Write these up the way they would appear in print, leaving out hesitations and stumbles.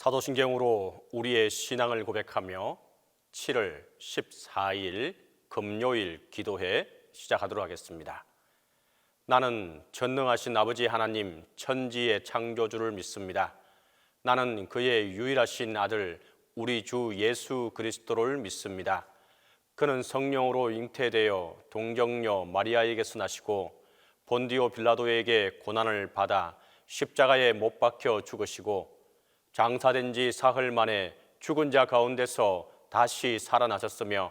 사도신경으로 우리의 신앙을 고백하며 7월 14일 금요일 기도회 시작하도록 하겠습니다. 나는 전능하신 아버지 하나님 천지의 창조주를 믿습니다. 나는 그의 유일하신 아들 우리 주 예수 그리스도를 믿습니다. 그는 성령으로 잉태되어 동정녀 마리아에게서 나시고 본디오 빌라도에게 고난을 받아 십자가에 못 박혀 죽으시고 장사된 지 사흘 만에 죽은 자 가운데서 다시 살아나셨으며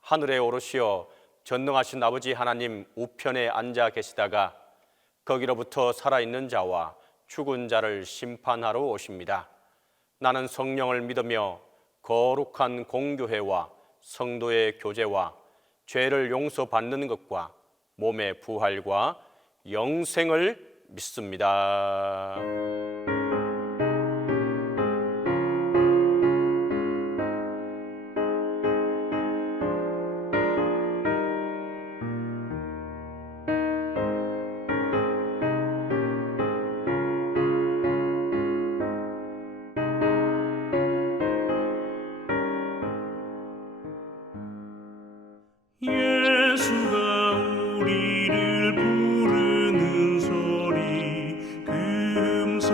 하늘에 오르시어 전능하신 아버지 하나님 우편에 앉아 계시다가 거기로부터 살아있는 자와 죽은 자를 심판하러 오십니다. 나는 성령을 믿으며 거룩한 공교회와 성도의 교제와 죄를 용서받는 것과 몸의 부활과 영생을 믿습니다. 예수가 우리를 부르는 소리 금속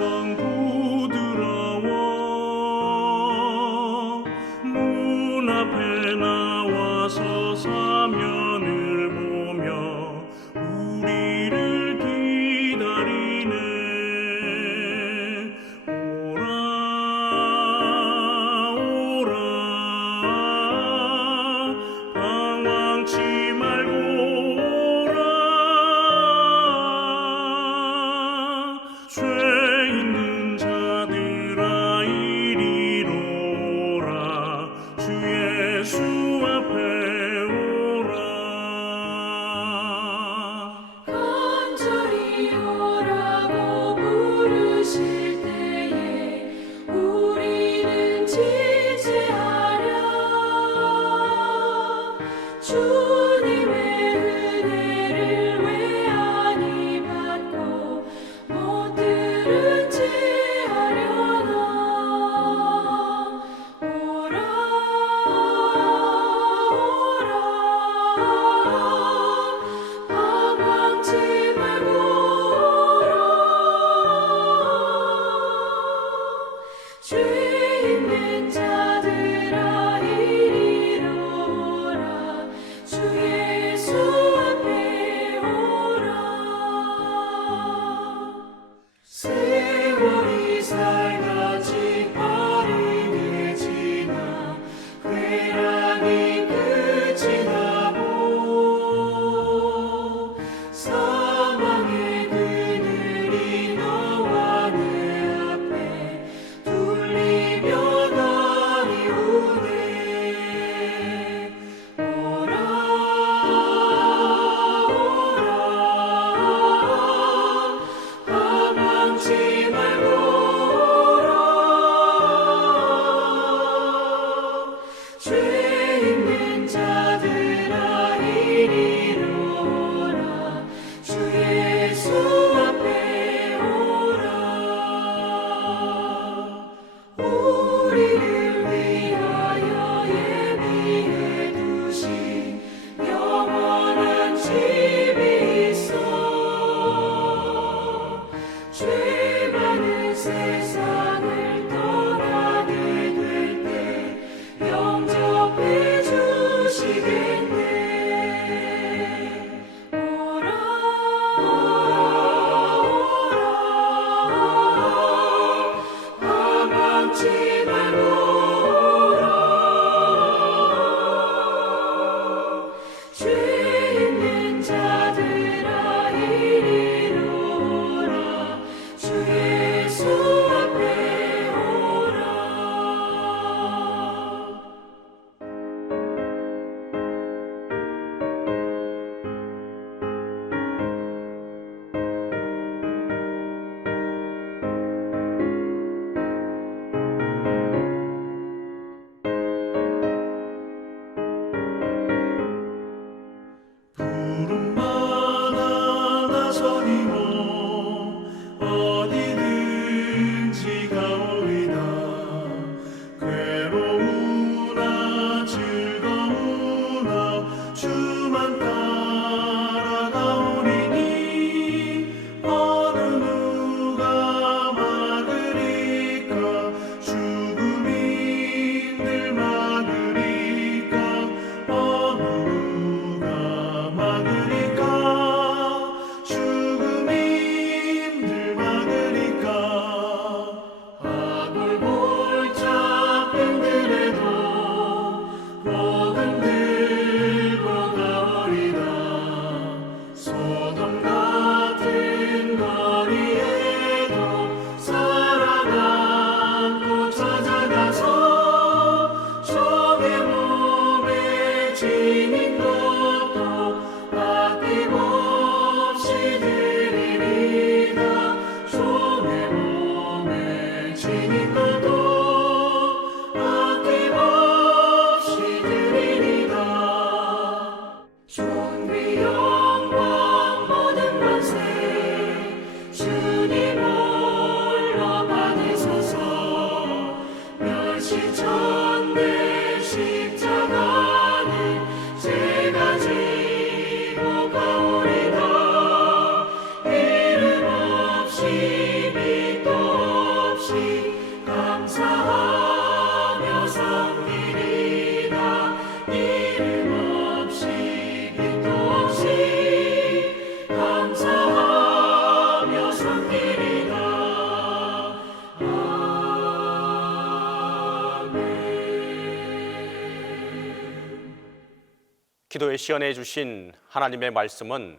기도에 시연해 주신 하나님의 말씀은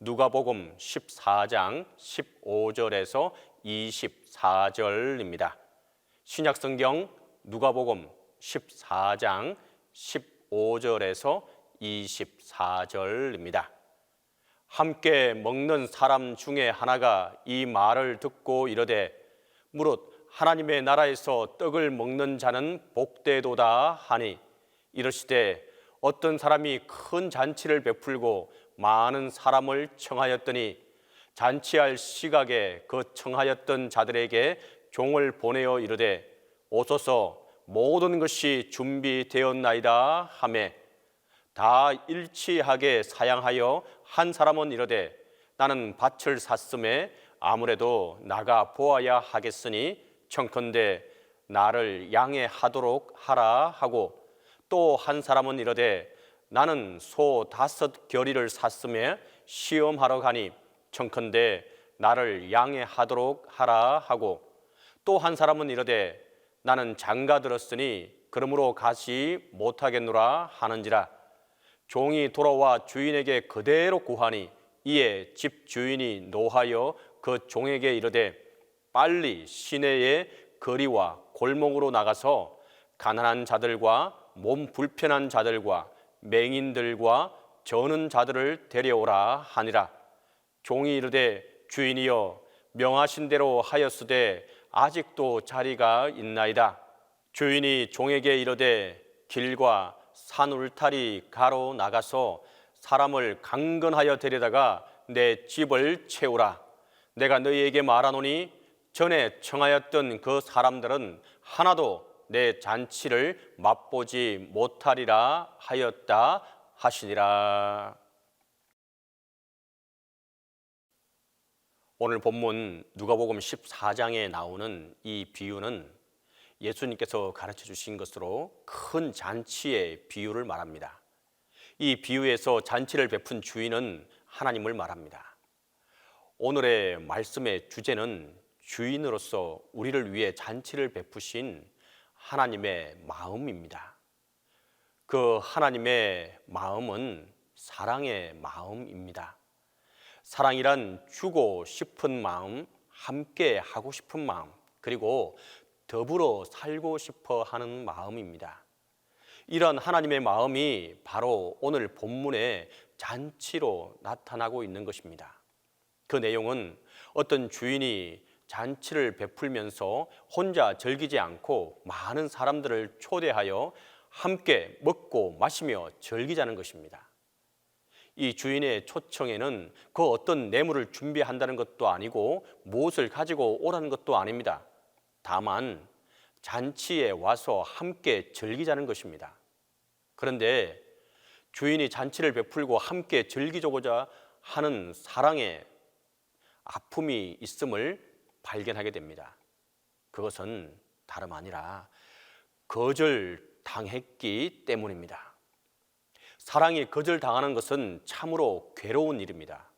누가복음 14장 15절에서 24절입니다. 신약성경 누가복음 14장 15절에서 24절입니다. 함께 먹는 사람 중에 하나가 이 말을 듣고 이르되 무릇 하나님의 나라에서 떡을 먹는 자는 복되도다 하니 이르시되 어떤 사람이 큰 잔치를 베풀고 많은 사람을 청하였더니 잔치할 시각에 그 청하였던 자들에게 종을 보내어 이르되 오소서 모든 것이 준비되었나이다 하매 다 일치하게 사양하여 한 사람은 이르되 나는 밭을 샀음에 아무래도 나가 보아야 하겠으니 청컨대 나를 양해하도록 하라 하고 또 한 사람은 이르되 나는 소 5 겨리를 샀음에 시험하러 가니 청컨대 나를 양해하도록 하라 하고 또 한 사람은 이르되 나는 장가 들었으니 그러므로 가지 못하겠노라 하는지라. 종이 돌아와 주인에게 그대로 구하니 이에 집 주인이 노하여 그 종에게 이르되 빨리 시내의 거리와 골목으로 나가서 가난한 자들과 몸 불편한 자들과 맹인들과 저는 자들을 데려오라 하니라. 종이 이르되 주인이여 명하신 대로 하였으되 아직도 자리가 있나이다. 주인이 종에게 이르되 길과 산 울타리 가로 나가서 사람을 강건하여 데려다가 내 집을 채우라. 내가 너희에게 말하노니 전에 청하였던 그 사람들은 하나도 내 잔치를 맛보지 못하리라 하였다 하시니라. 오늘 본문 누가복음 14장에 나오는 이 비유는 예수님께서 가르쳐 주신 것으로 큰 잔치의 비유를 말합니다. 이 비유에서 잔치를 베푼 주인은 하나님을 말합니다. 오늘의 말씀의 주제는 주인으로서 우리를 위해 잔치를 베푸신 하나님의 마음입니다. 그 하나님의 마음은 사랑의 마음입니다. 사랑이란 주고 싶은 마음, 함께 하고 싶은 마음, 그리고 더불어 살고 싶어 하는 마음입니다. 이런 하나님의 마음이 바로 오늘 본문의 잔치로 나타나고 있는 것입니다. 그 내용은 어떤 주인이 잔치를 베풀면서 혼자 즐기지 않고 많은 사람들을 초대하여 함께 먹고 마시며 즐기자는 것입니다. 이 주인의 초청에는 그 어떤 뇌물을 준비한다는 것도 아니고 무엇을 가지고 오라는 것도 아닙니다. 다만 잔치에 와서 함께 즐기자는 것입니다. 그런데 주인이 잔치를 베풀고 함께 즐기고자 하는 사랑의 아픔이 있음을 발견하게 됩니다. 그것은 다름 아니라 거절당했기 때문입니다. 사랑이 거절당하는 것은 참으로 괴로운 일입니다.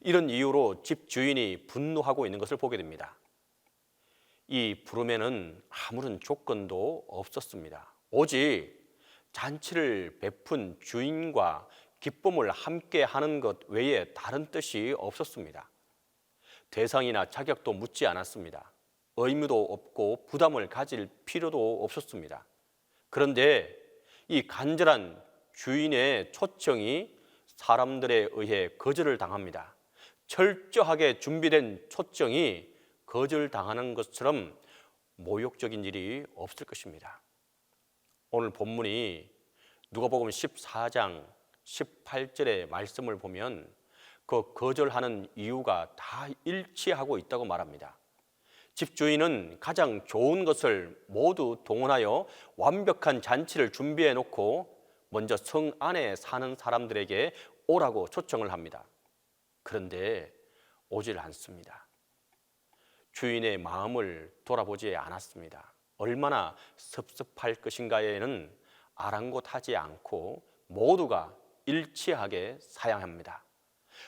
이런 이유로 집 주인이 분노하고 있는 것을 보게 됩니다. 이 부름에는 아무런 조건도 없었습니다. 오직 잔치를 베푼 주인과 기쁨을 함께 하는 것 외에 다른 뜻이 없었습니다. 대상이나 자격도 묻지 않았습니다. 의무도 없고 부담을 가질 필요도 없었습니다. 그런데 이 간절한 주인의 초청이 사람들에 의해 거절을 당합니다. 철저하게 준비된 초청이 거절당하는 것처럼 모욕적인 일이 없을 것입니다. 오늘 본문이 누가복음 14장 18절의 말씀을 보면 그 거절하는 이유가 다 일치하고 있다고 말합니다. 집주인은 가장 좋은 것을 모두 동원하여 완벽한 잔치를 준비해 놓고 먼저 성 안에 사는 사람들에게 오라고 초청을 합니다. 그런데 오질 않습니다. 주인의 마음을 돌아보지 않았습니다. 얼마나 섭섭할 것인가에는 아랑곳하지 않고 모두가 일치하게 사양합니다.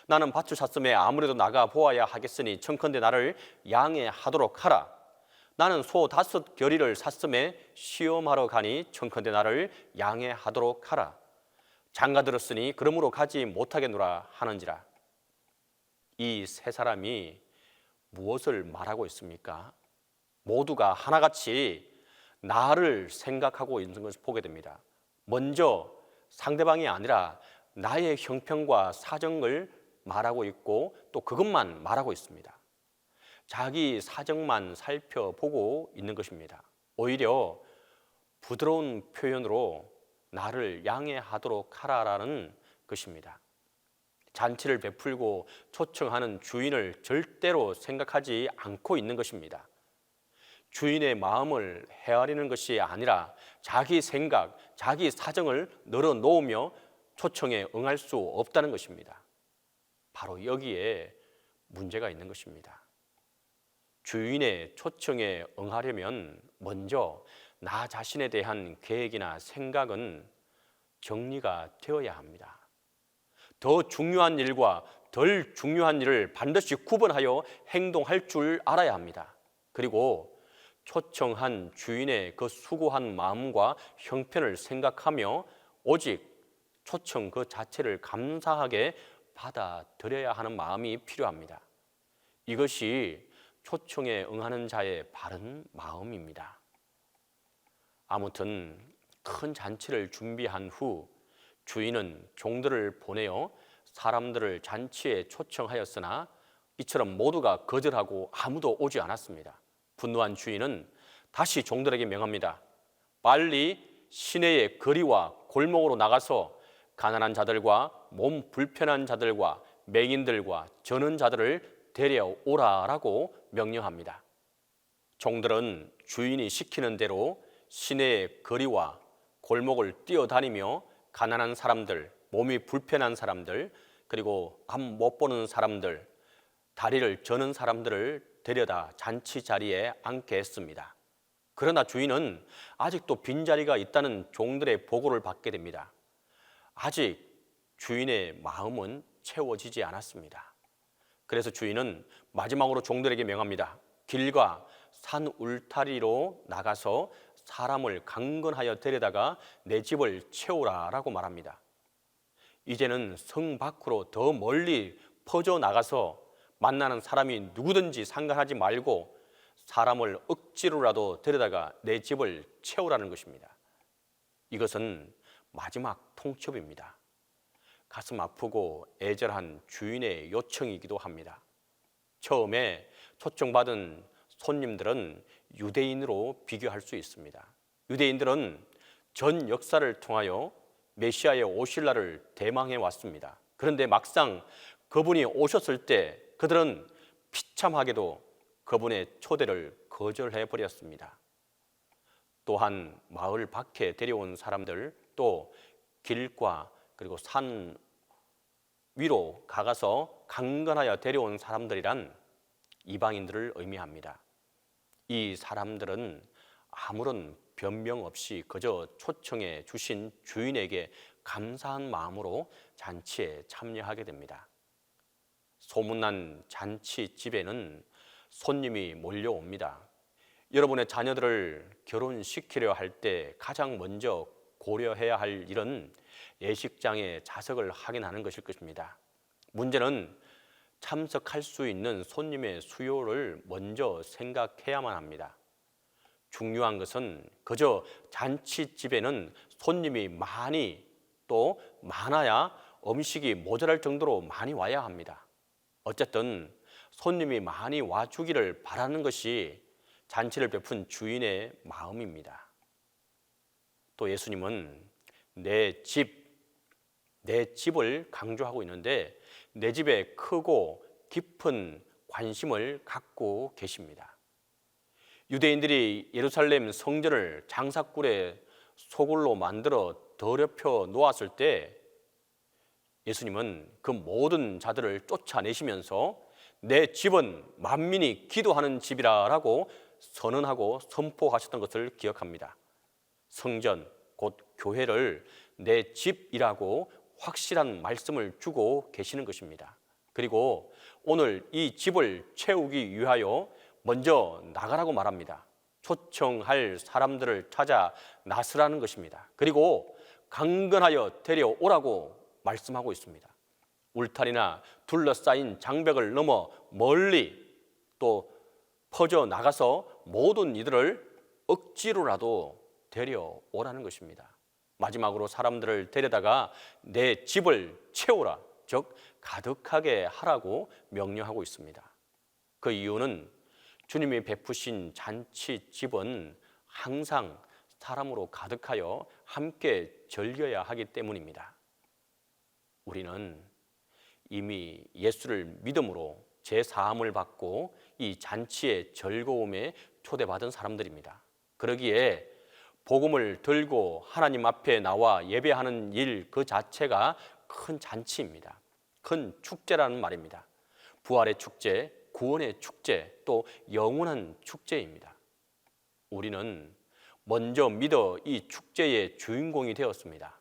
나는 밭을 샀음에 아무래도 나가 보아야 하겠으니 청컨대 나를 양해하도록 하라. 나는 소 5 겨리를 샀음에 시험하러 가니 청컨대 나를 양해하도록 하라. 장가 들었으니 그러므로 가지 못하겠노라 하는지라. 이 세 사람이 무엇을 말하고 있습니까? 모두가 하나같이 나를 생각하고 있는 것을 보게 됩니다. 먼저 상대방이 아니라 나의 형편과 사정을 말하고 있고 또 그것만 말하고 있습니다. 자기 사정만 살펴보고 있는 것입니다. 오히려 부드러운 표현으로 나를 양해하도록 하라라는 것입니다. 잔치를 베풀고 초청하는 주인을 절대로 생각하지 않고 있는 것입니다. 주인의 마음을 헤아리는 것이 아니라 자기 생각, 자기 사정을 널어놓으며 초청에 응할 수 없다는 것입니다. 바로 여기에 문제가 있는 것입니다. 주인의 초청에 응하려면 먼저 나 자신에 대한 계획이나 생각은 정리가 되어야 합니다. 더 중요한 일과 덜 중요한 일을 반드시 구분하여 행동할 줄 알아야 합니다. 그리고 초청한 주인의 그 수고한 마음과 형편을 생각하며 오직 초청 그 자체를 감사하게 받아들여야 하는 마음이 필요합니다. 이것이 초청에 응하는 자의 바른 마음입니다. 아무튼 큰 잔치를 준비한 후 주인은 종들을 보내어 사람들을 잔치에 초청하였으나 이처럼 모두가 거절하고 아무도 오지 않았습니다. 분노한 주인은 다시 종들에게 명합니다. 빨리 시내의 거리와 골목으로 나가서 가난한 자들과 몸 불편한 자들과 맹인들과 저는 자들을 데려오라라고 명령합니다. 종들은 주인이 시키는 대로 시내의 거리와 골목을 뛰어다니며 가난한 사람들, 몸이 불편한 사람들, 그리고 앞 못 보는 사람들, 다리를 저는 사람들을 데려다 잔치 자리에 앉게 했습니다. 그러나 주인은 아직도 빈자리가 있다는 종들의 보고를 받게 됩니다. 아직 주인의 마음은 채워지지 않았습니다. 그래서 주인은 마지막으로 종들에게 명합니다. 길과 산 울타리로 나가서 사람을 강건하여 데려다가 내 집을 채우라라고 말합니다. 이제는 성 밖으로 더 멀리 퍼져나가서 만나는 사람이 누구든지 상관하지 말고 사람을 억지로라도 데려다가 내 집을 채우라는 것입니다. 이것은 마지막 통첩입니다. 가슴 아프고 애절한 주인의 요청이기도 합니다. 처음에 초청받은 손님들은 유대인으로 비교할 수 있습니다. 유대인들은 전 역사를 통하여 메시아의 오실 날을 대망해 왔습니다. 그런데 막상 그분이 오셨을 때 그들은 비참하게도 그분의 초대를 거절해 버렸습니다. 또한 마을 밖에 데려온 사람들, 또 길과 그리고 산 위로 가서 강건하여 데려온 사람들이란 이방인들을 의미합니다. 이 사람들은 아무런 변명 없이 그저 초청해 주신 주인에게 감사한 마음으로 잔치에 참여하게 됩니다. 소문난 잔치집에는 손님이 몰려옵니다. 여러분의 자녀들을 결혼시키려 할 때 가장 먼저 고려해야 할 일은 예식장의 좌석을 확인하는 것일 것입니다. 문제는 참석할 수 있는 손님의 수요를 먼저 생각해야만 합니다. 중요한 것은 그저 잔치집에는 손님이 많이 또 많아야 음식이 모자랄 정도로 많이 와야 합니다. 어쨌든 손님이 많이 와주기를 바라는 것이 잔치를 베푼 주인의 마음입니다. 또 예수님은 내 집을 강조하고 있는데 내 집에 크고 깊은 관심을 갖고 계십니다. 유대인들이 예루살렘 성전을 장사꾼의 소굴로 만들어 더럽혀 놓았을 때 예수님은 그 모든 자들을 쫓아내시면서 내 집은 만민이 기도하는 집이라고 선언하고 선포하셨던 것을 기억합니다. 성전, 곧 교회를 내 집이라고 확실한 말씀을 주고 계시는 것입니다. 그리고 오늘 이 집을 채우기 위하여 먼저 나가라고 말합니다. 초청할 사람들을 찾아 나서라는 것입니다. 그리고 강건하여 데려오라고 말씀하고 있습니다. 울타리나 둘러싸인 장벽을 넘어 멀리 또 퍼져나가서 모든 이들을 억지로라도 데려오라는 것입니다. 마지막으로 사람들을 데려다가 내 집을 채우라, 즉 가득하게 하라고 명령하고 있습니다. 그 이유는 주님이 베푸신 잔치집은 항상 사람으로 가득하여 함께 즐겨야 하기 때문입니다. 우리는 이미 예수를 믿음으로 제사함을 받고 이 잔치의 즐거움에 초대받은 사람들입니다. 그러기에 복음을 들고 하나님 앞에 나와 예배하는 일 그 자체가 큰 잔치입니다. 큰 축제라는 말입니다. 부활의 축제, 구원의 축제, 또 영원한 축제입니다. 우리는 먼저 믿어 이 축제의 주인공이 되었습니다.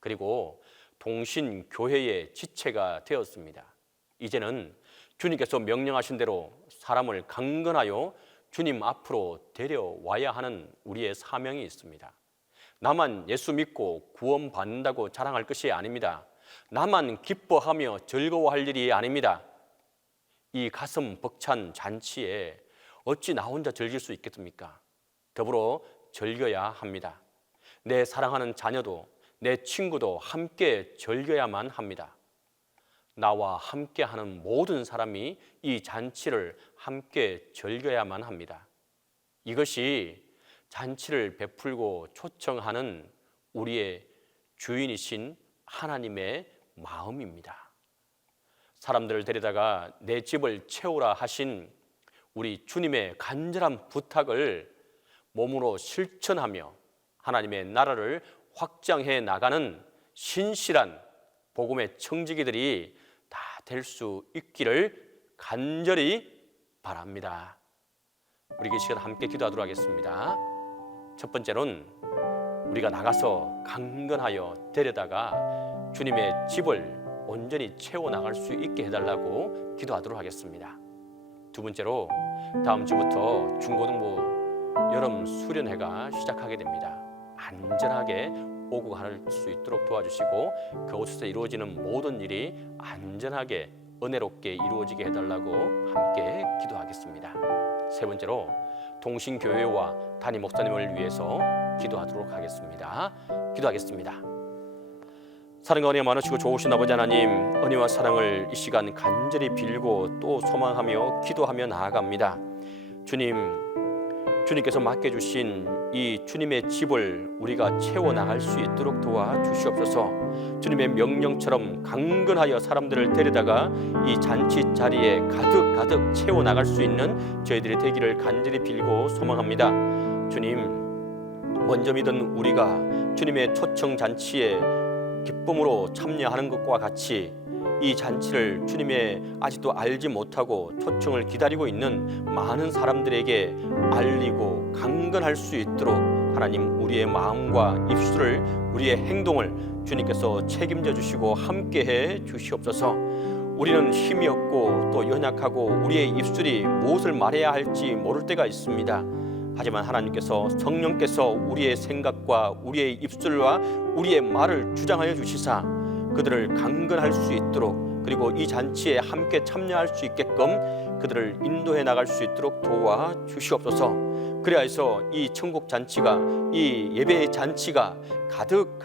그리고 동신교회의 지체가 되었습니다. 이제는 주님께서 명령하신 대로 사람을 강건하여 주님 앞으로 데려와야 하는 우리의 사명이 있습니다. 나만 예수 믿고 구원받는다고 자랑할 것이 아닙니다. 나만 기뻐하며 즐거워할 일이 아닙니다. 이 가슴 벅찬 잔치에 어찌 나 혼자 즐길 수 있겠습니까? 더불어 즐겨야 합니다. 내 사랑하는 자녀도 내 친구도 함께 즐겨야만 합니다. 나와 함께하는 모든 사람이 이 잔치를 함께 즐겨야만 합니다. 이것이 잔치를 베풀고 초청하는 우리의 주인이신 하나님의 마음입니다. 사람들을 데려다가 내 집을 채우라 하신 우리 주님의 간절한 부탁을 몸으로 실천하며 하나님의 나라를 확장해 나가는 신실한 복음의 청지기들이 다 될 수 있기를 간절히 바랍니다. 우리 이 시간 함께 기도하도록 하겠습니다. 첫 번째는 우리가 나가서 강건하여 데려다가 주님의 집을 온전히 채워나갈 수 있게 해달라고 기도하도록 하겠습니다. 두 번째로 다음 주부터 중고등부 여름 수련회가 시작하게 됩니다. 안전하게 오고 갈 수 있도록 도와주시고 그곳에서 이루어지는 모든 일이 안전하게 은혜롭게 이루어지게 해달라고 함께 기도하겠습니다. 세 번째로 동신교회와 담임 목사님을 위해서 기도하도록 하겠습니다. 기도하겠습니다. 사랑과 은혜가 많으시고 좋으신 아버지 하나님, 은혜와 사랑을 이 시간 간절히 빌고 또 소망하며 기도하며 나아갑니다. 주님께서 맡겨주신 이 주님의 집을 우리가 채워나갈 수 있도록 도와주시옵소서. 주님의 명령처럼 강건하여 사람들을 데려다가 이 잔치 자리에 가득 채워나갈 수 있는 저희들이 되기를 간절히 빌고 소망합니다. 주님, 먼저 믿은 우리가 주님의 초청 잔치에 기쁨으로 참여하는 것과 같이 이 잔치를 주님의 아직도 알지 못하고 초청을 기다리고 있는 많은 사람들에게 알리고 강건할 수 있도록 하나님, 우리의 마음과 입술을, 우리의 행동을 주님께서 책임져 주시고 함께해 주시옵소서. 우리는 힘이 없고 또 연약하고 우리의 입술이 무엇을 말해야 할지 모를 때가 있습니다. 하지만 하나님께서, 성령께서 우리의 생각과 우리의 입술과 우리의 말을 주장하여 주시사 그들을 강건할 수 있도록, 그리고 이 잔치에 함께 참여할 수 있게끔 그들을 인도해 나갈 수 있도록 도와주시옵소서. 그래야 해서 이 천국 잔치가, 이 예배의 잔치가 가득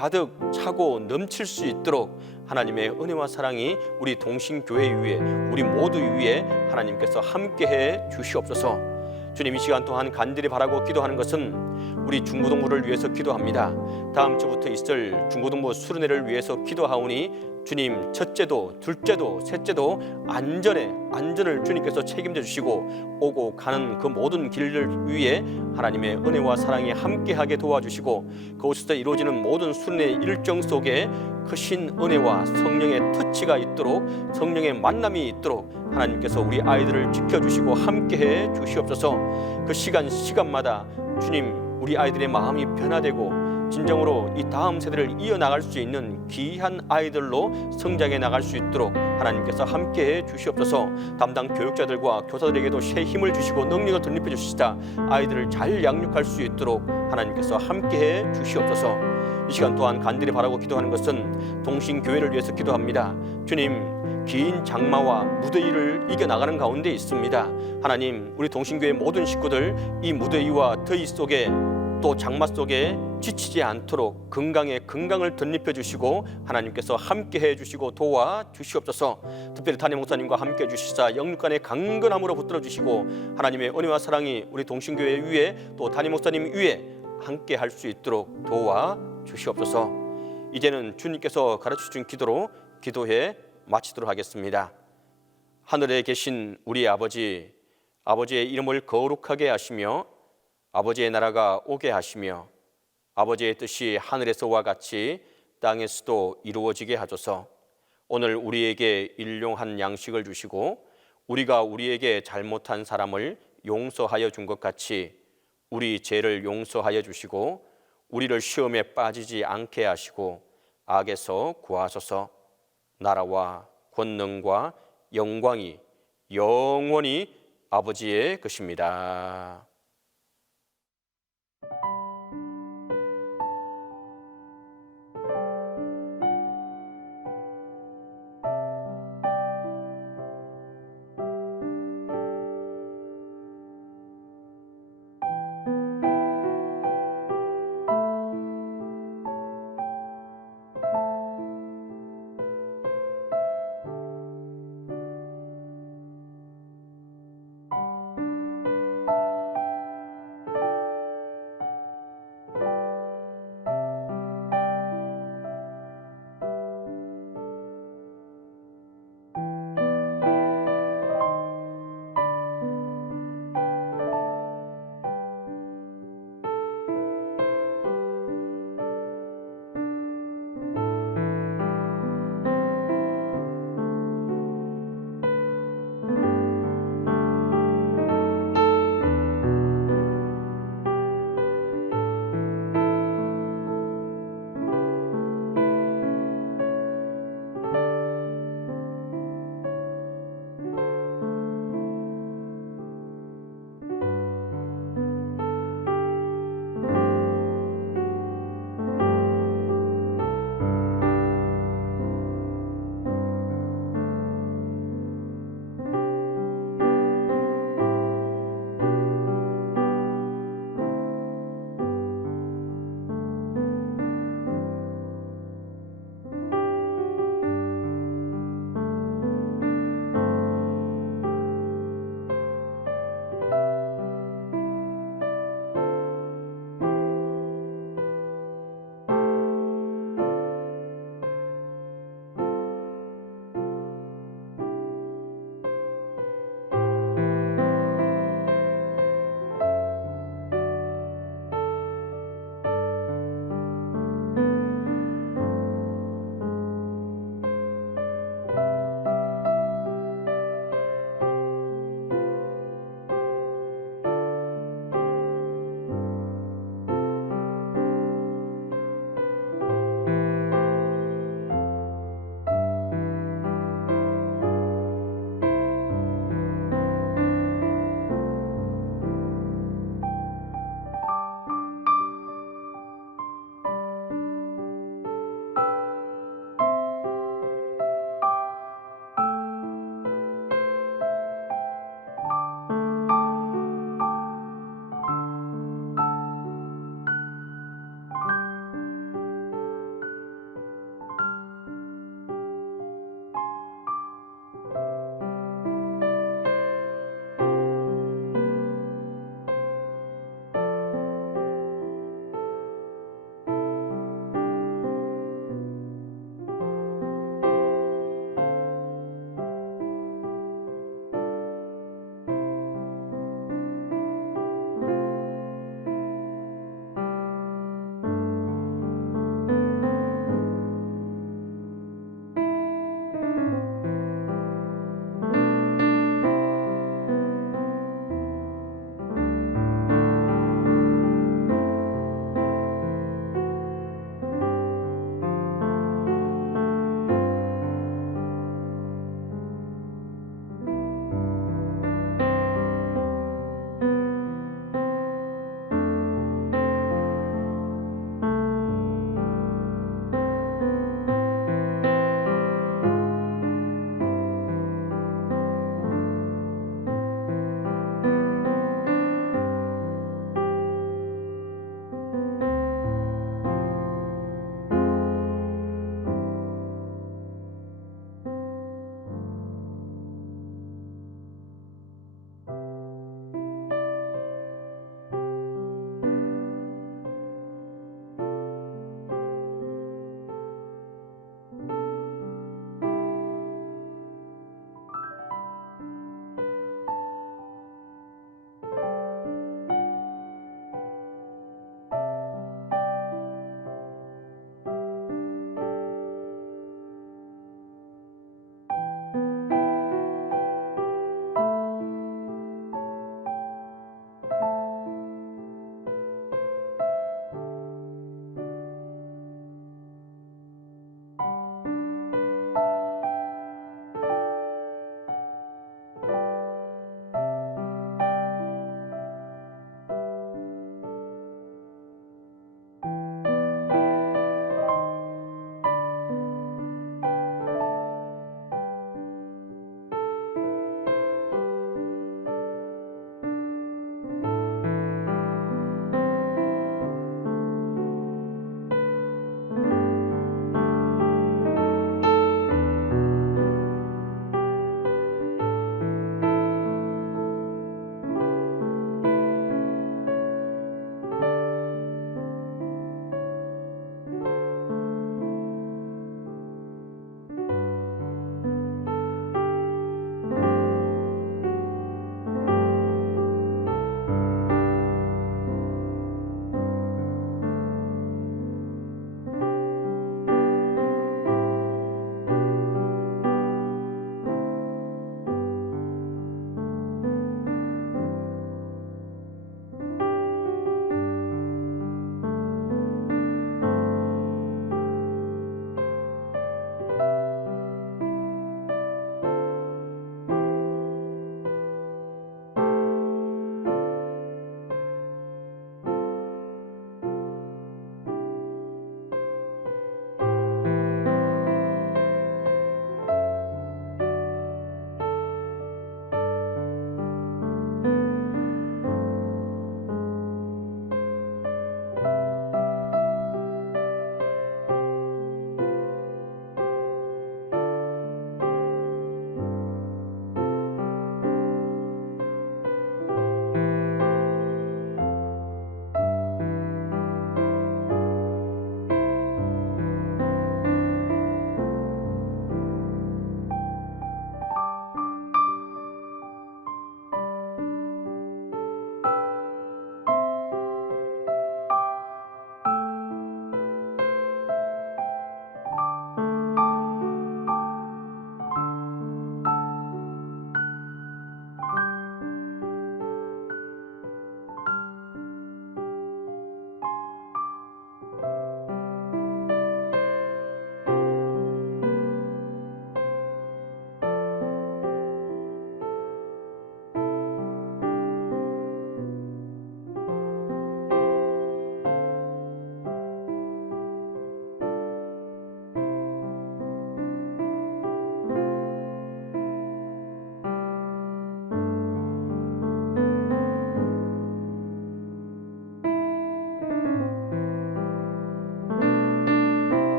차고 넘칠 수 있도록 하나님의 은혜와 사랑이 우리 동신교회 위에, 우리 모두 위에 하나님께서 함께해 주시옵소서. 주님, 이 시간 동안 간절히 바라고 기도하는 것은 우리 중고등부를 위해서 기도합니다. 다음 주부터 있을 중고등부 수련회를 위해서 기도하오니 주님, 첫째도 둘째도 셋째도 안전을 주님께서 책임져 주시고 오고 가는 그 모든 길을 위해 하나님의 은혜와 사랑이 함께하게 도와주시고 그곳에서 이루어지는 모든 수련회 일정 속에 크신 은혜와 성령의 터치가 있도록, 성령의 만남이 있도록 하나님께서 우리 아이들을 지켜주시고 함께해 주시옵소서. 그 시간마다 주님, 우리 아이들의 마음이 변화되고 진정으로 이 다음 세대를 이어나갈 수 있는 귀한 아이들로 성장해 나갈 수 있도록 하나님께서 함께해 주시옵소서. 담당 교육자들과 교사들에게도 새 힘을 주시고 능력을 덧입혀 주시다 아이들을 잘 양육할 수 있도록 하나님께서 함께해 주시옵소서. 이 시간 또한 간절히 바라고 기도하는 것은 동신교회를 위해서 기도합니다. 주님, 긴 장마와 무더위를 이겨나가는 가운데 있습니다. 하나님, 우리 동신교회 모든 식구들 이 무더위와 더위 속에 또 장마 속에 지치지 않도록 건강에 건강을 덧입혀 주시고 하나님께서 함께 해 주시고 도와 주시옵소서. 특별히 담임 목사님과 함께 해 주시사 영육간의 강건함으로 붙들어 주시고 하나님의 은혜와 사랑이 우리 동신교회 위에 또 담임 목사님 위에 함께 할 수 있도록 도와 주시옵소서. 이제는 주님께서 가르쳐 준 기도로 기도해 마치도록 하겠습니다. 하늘에 계신 우리 아버지, 아버지의 이름을 거룩하게 하시며 아버지의 나라가 오게 하시며 아버지의 뜻이 하늘에서와 같이 땅에서도 이루어지게 하소서. 오늘 우리에게 일용할 양식을 주시고 우리가 우리에게 잘못한 사람을 용서하여 준 것 같이 우리 죄를 용서하여 주시고 우리를 시험에 빠지지 않게 하시고 악에서 구하소서. 나라와 권능과 영광이 영원히 아버지의 것입니다.